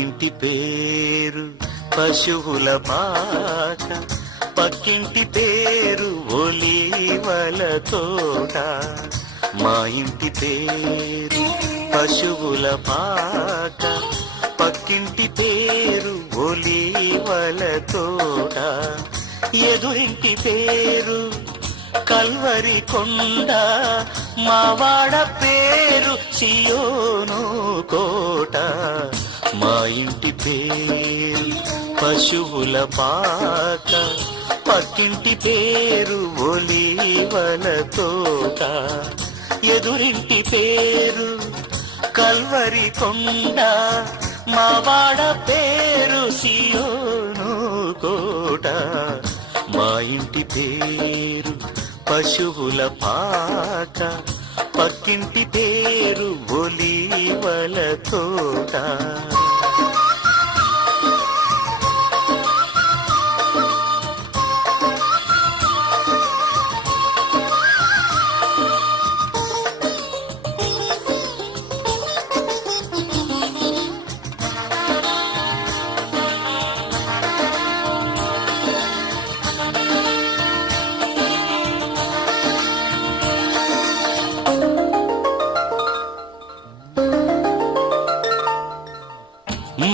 ఇంటి పేరు పశువుల పాక, పక్కింటి పేరు ఒలీవల తోట. మా ఇంటి పేరు పశువుల పాక, పక్కింటి పేరు ఒలీవల తోట. ఎదురింటి పేరు కల్వరి కొండ, మావాడ పేరు సియోను కోట. మా ఇంటి పేరు పశువుల పాక, పక్కింటి పేరు ఒలీవల తోట. ఎదురింటి పేరు కల్వరి కొండ, మావాడ పేరు సియోను కోట. మా ఇంటి పేరు పశువుల పాక, పక్కింటి పేరు ఒలీవల తోట.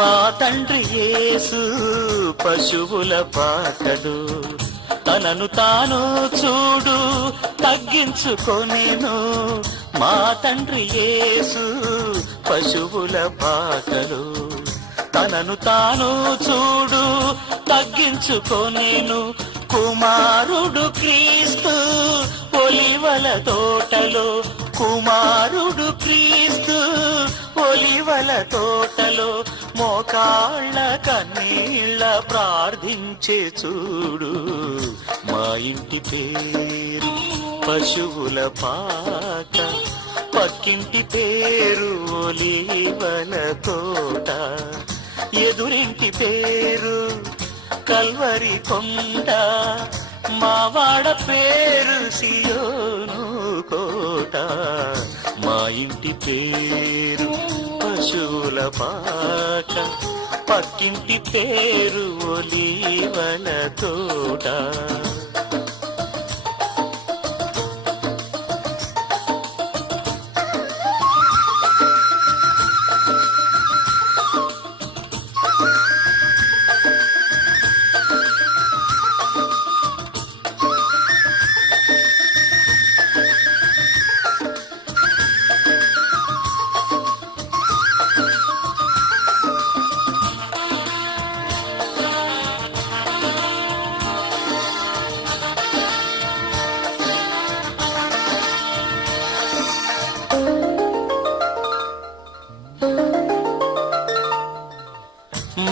మా తండ్రి యేసు పశువుల పాకడు, తనను తాను చూడు తగ్గించుకొనెను. మా తండ్రి యేసు పశువుల పాకడు, తనను తాను చూడు తగ్గించుకొనెను. కుమారుడు క్రీస్తు ఒలీవల తోటలో, కుమారుడు క్రీస్తు ఒలీవల తోటలో. మోకాళ్ళ కన్నీళ్ళ ప్రార్థించే చూడు. మా ఇంటి పేరు పశువుల పాక, పక్కింటి పేరు ఒలీవల తోట. ఎదురింటి పేరు కల్వరి కొండ, మావాడ పేరు సియోను కోట. మా ఇంటి పేరు పశువుల పాక, పక్కింటి పేరు ఒలీవల తోట.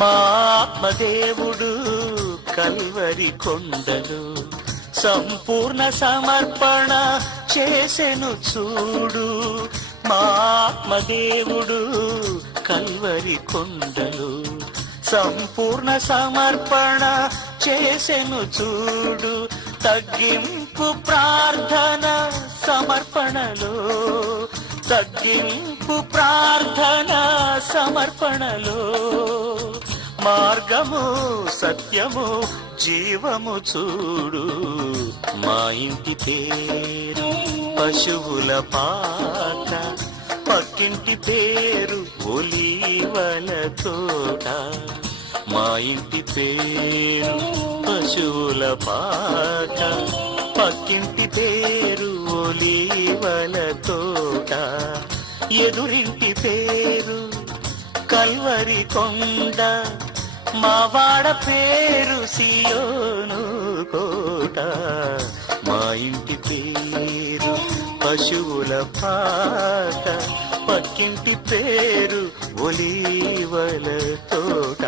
మా ఆత్మదేవుడు కల్వరి కొండలు సంపూర్ణ సమర్పణ చేసెను చూడు. మా ఆత్మదేవుడు కల్వరి కొండలు సంపూర్ణ సమర్పణ చేసెను చూడు. తగ్గింపు ప్రార్థన సమర్పణలో, తగ్గింపు ప్రార్థన సమర్పణలో. మార్గము సత్యము జీవము చూడు. మా ఇంటి పేరు పశువుల పాక, పక్కింటి పేరు ఒలీవల తోట. మా ఇంటి పేరు పశువుల పాక, పక్కింటి పేరు ఒలీవల తోట. ఎదురింటి పేరు కల్వరి కొండ, మావాడ పేరు సియోను కోట. మా ఇంటి పేరు పశువుల పాక, పక్కింటి పేరు ఒలీవల తోట.